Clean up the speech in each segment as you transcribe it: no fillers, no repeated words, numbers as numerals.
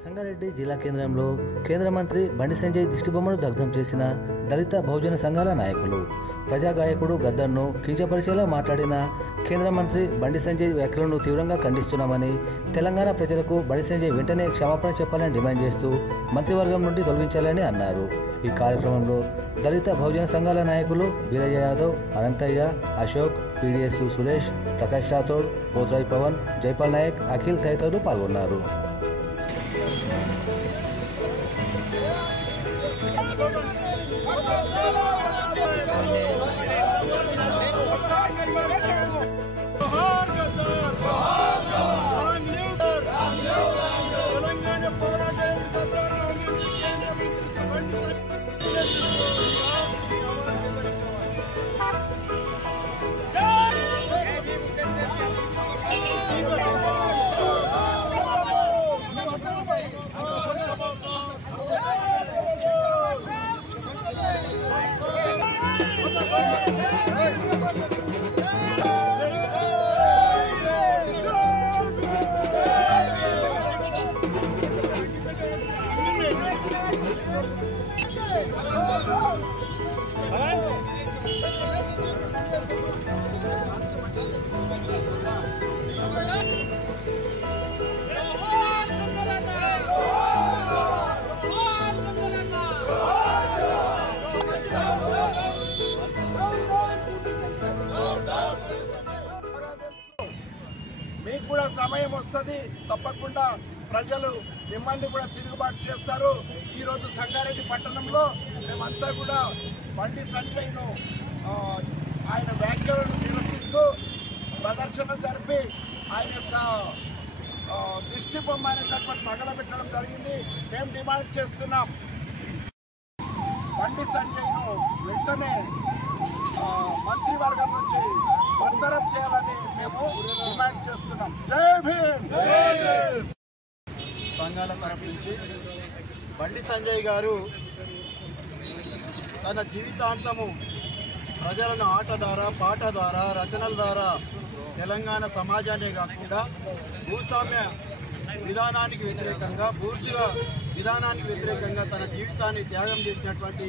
సంగారెడ్డి జిల్లా కేంద్రంలో కేంద్ర మంత్రి బండి సంజయ్ దిష్టిబొమ్మను దగ్ధం చేసిన దళిత బహుజన సంఘాల నాయకులు. ప్రజాగాయకుడు గద్దర్ను కించపరిచేలా మాట్లాడిన కేంద్ర మంత్రి బండి సంజయ్ వ్యాఖ్యలను తీవ్రంగా ఖండిస్తున్నామని, తెలంగాణ ప్రజలకు బండి సంజయ్ వెంటనే క్షమాపణ చెప్పాలని డిమాండ్ చేస్తూ మంత్రివర్గం నుండి తొలగించాలని అన్నారు. ఈ కార్యక్రమంలో దళిత బహుజన సంఘాల నాయకులు వీరయ్య యాదవ్, అనంతయ్య, అశోక్, పీడీఎస్యు సురేష్, ప్రకాష్ రాథోడ్, పోత్రాయ్ పవన్, జైపాల్ నాయక్, అఖిల్ తదితరులు పాల్గొన్నారు. మీకు కూడా సమయం వస్తుంది, తప్పకుండా ప్రజలు మిమ్మల్ని కూడా తిరుగుబాటు చేస్తారు. ఈరోజు సంగారెడ్డి పట్టణంలో మేమంతా కూడా బండి సంజయ్ను ఆయన వ్యాఖ్యలను నిరసిస్తూ ప్రదర్శన జరిపి ఆయన యొక్క దిష్టి బొమ్మ అనేటటువంటి తగలబెట్టడం జరిగింది. మేము డిమాండ్ చేస్తున్నాం, బండి సంజయ్ను వెంటనే మంత్రివర్గం నుంచి బర్తరఫ్ చేయాలని మేము డిమాండ్ చేస్తున్నాం. జై భీమ్. సంఘాల తరఫు నుంచి బండి సంజయ్ గారు తన జీవితాంతము ప్రజలను ఆట ద్వారా, పాట ద్వారా, రచనల ద్వారా తెలంగాణ సమాజాన్ని కాకుండా భూస్వామ్య విధానానికి వ్యతిరేకంగా, బూర్జువా విధానానికి వ్యతిరేకంగా తన జీవితాన్ని త్యాగం చేసినటువంటి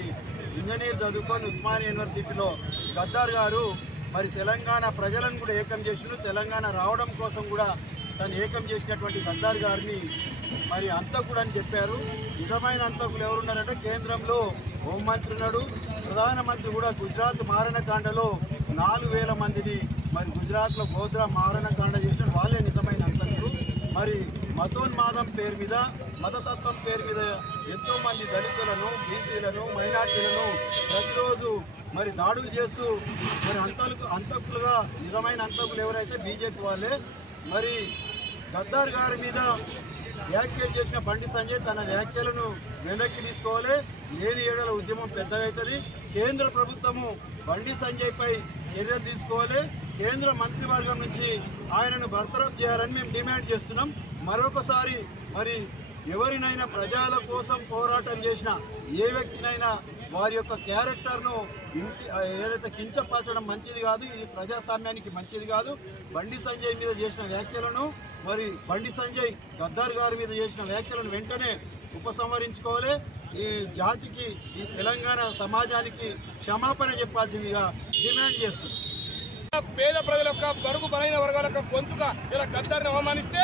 ఇంజనీర్ చదువుకొని ఉస్మానియా యూనివర్సిటీలో గద్దర్ గారు మరి తెలంగాణ ప్రజలను కూడా ఏకం చేసినారు. తెలంగాణ రావడం కోసం కూడా తను ఏకం చేసినటువంటి గద్దర్ గారిని మరి అంతకుడు అని చెప్పారు. నిజమైన అంతకులు ఎవరున్నారంటే కేంద్రంలో హోంమంత్రి ఉన్నాడు, ప్రధానమంత్రి కూడా గుజరాత్ మారణకాండలో 4,000 మందిని మరి గుజరాత్లో గోధ్రా మారణకాండ చేసిన వాళ్ళే నిజమైన అంతకులు. మరి మతోన్మాదం పేరు మీద, మతతత్వం పేరు మీద ఎంతోమంది దళితులను, బీసీలను, మైనార్టీలను ప్రతిరోజు మరి దాడులు చేస్తూ మరి అంతకులుగా నిజమైన అంతకులు ఎవరైతే బీజేపీ వాళ్ళే. మరి గద్దర్ గారి మీద వ్యాఖ్యలు చేసిన బండి సంజయ్ తన వ్యాఖ్యలను వెనక్కి తీసుకోవాలి. లేని ఏడల ఉద్యమం పెద్దగవుతుంది. కేంద్ర ప్రభుత్వము బండి సంజయ్పై చర్యలు తీసుకోవాలి. కేంద్ర మంత్రివర్గం నుంచి ఆయనను బర్తరఫ్ చేయాలని మేము డిమాండ్ చేస్తున్నాం. మరొకసారి మరి ఎవరినైనా ప్రజల కోసం పోరాటం చేసిన ఏ వ్యక్తినైనా వారి యొక్క క్యారెక్టర్ను ఏదైతే కించపరచడం మంచిది కాదు, ఇది ప్రజాస్వామ్యానికి మంచిది కాదు. బండి సంజయ్ మీద చేసిన వ్యాఖ్యలను, మరి బండి సంజయ్ గద్దర్ గారి మీద చేసిన వ్యాఖ్యలను వెంటనే ఉపసంహరించుకోవాలి. ఈ జాతికి, ఈ తెలంగాణ సమాజానికి క్షమాపణ చెప్పాల్సిందిగా డిమాండ్ చేస్తుంది. పేద ప్రజల యొక్క బడుగు బలైన వర్గాల యొక్క గొంతుగా ఇలా గద్దర్ని అవమానిస్తే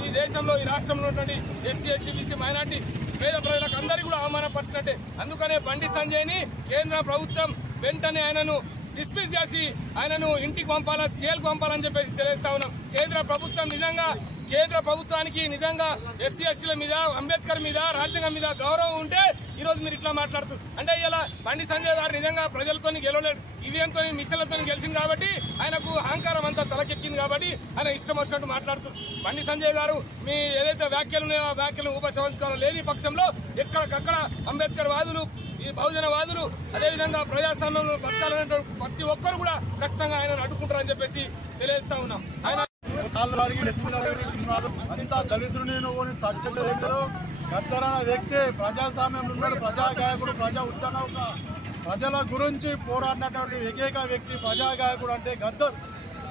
ఈ దేశంలో, ఈ రాష్ట్రంలో ఉన్నటువంటి ఎస్సీ, ఎస్టీ, బీసీ, మైనార్టీ పేద ప్రజలకు అందరికీ కూడా అవమానపరిచినట్టే. అందుకనే బండి సంజయ్ని కేంద్ర ప్రభుత్వం వెంటనే ఆయనను డిస్మిస్ చేసి ఆయనను ఇంటికి పంపాలా, జైలుకు పంపాలని చెప్పేసి తెలియజేస్తా ఉన్నాం. కేంద్ర ప్రభుత్వానికి నిజంగా ఎస్సీ, ఎస్టీల మీద, అంబేద్కర్ మీద, రాజ్యాంగం మీద గౌరవం ఉంటే ఈ రోజు మీరు ఇట్లా మాట్లాడుతున్నారు అంటే, ఇలా బండి సంజయ్ గారు నిజంగా ప్రజలతో గెలవలేడు, ఈవీఎంతో, మిషన్లతో గెలిచింది కాబట్టి ఆయనకు అహంకారం అంతా తలకెక్కింది కాబట్టి ఆయన ఇష్టం వచ్చినట్టు మాట్లాడుతున్నారు. బండి సంజయ్ గారు మీ ఏదైతే వ్యాఖ్యలు ఉన్నాయో ఆ వ్యాఖ్యలను ఉపసంహరించుకోవడం లేని పక్షంలో ఎక్కడికక్కడ అంబేద్కర్ వాదులు, ఈ బహుజన వాదులు, అదేవిధంగా ప్రజాస్వామ్యంలో బతకాలనే ప్రతి ఒక్కరు కూడా ఖచ్చితంగా ఆయనను అడ్డుకుంటారని చెప్పేసి తెలియజేస్తా ఉన్నాం. ఆయన అంతా దళితుడు గద్దర్ అనే వ్యక్తి ప్రజాస్వామ్యంలో ఉన్నాడు, ప్రజాగాయకుడు, ప్రజా ఉద్యమ ప్రజల గురించి పోరాడినటువంటి ఏకైక వ్యక్తి ప్రజాగాయకుడు అంటే గద్దర్.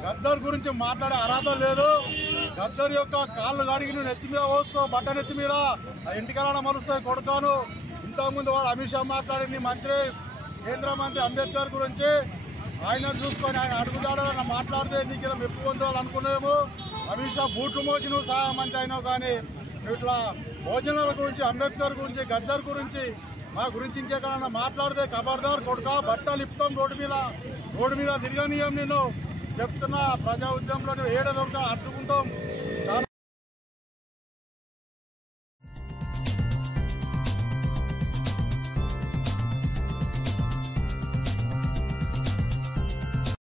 గద్దర్ గురించి మాట్లాడే అర్హత లేదు. గద్దర్ యొక్క కాళ్ళు గాడికి నువ్వు నెత్తి మీద పోసుకో, బట్ట నెత్తి మీద ఇంటికెళ్ళడం మలుస్తాయి కొడుతాను. ఇంతకుముందు వాడు అమిత్ షా మాట్లాడింది మంత్రి, కేంద్ర మంత్రి అంబేద్కర్ గురించి. ఆయన చూసుకొని ఆయన అడుగుతాడని మాట్లాడితే నీకు ఇలా మెప్పు పొందాలనుకున్నాము. అమిత్ షా బూట్లు మోసి నువ్వు సహాయ మంత్రి అయినావు, కానీ నువ్వు ఇట్లా భోజనాల గురించి, అంబేద్కర్ గురించి, గద్దర్ గురించి, మా గురించి ఇంకెక్కడన్నా మాట్లాడితే ఖబర్దార్ కొడుక, బట్టలు ఇప్పుతాం రోడ్డు మీద తిరగనీయం. నేను చెప్తున్నా, ప్రజా ఉద్యమంలో నువ్వు ఏడ దొరుకుతా అడ్డుకుంటాం.